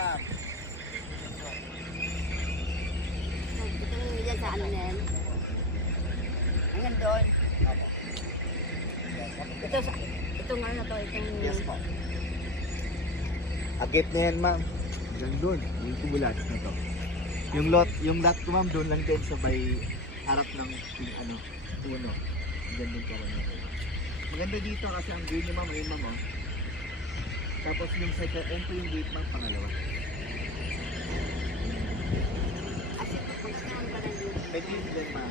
ma'am. Ito yung dyan sa ano na yan. Hanggang doon. Opo. Ito, itong ano to, itong... Yes po. Agip na yan ma'am. Hanggang doon, yung tubulats na to. Yung lot ko ma'am, doon lang din sa may harap ng ano, puno. Hanggang doon ka lang. Maganda dito kasi ang green niya ma'am, ayun ma'am oh. Tapos yung second entry yung gate ma'am, pangalawa. As ito, kung saan pa na dito. Pwede yun din ma'am.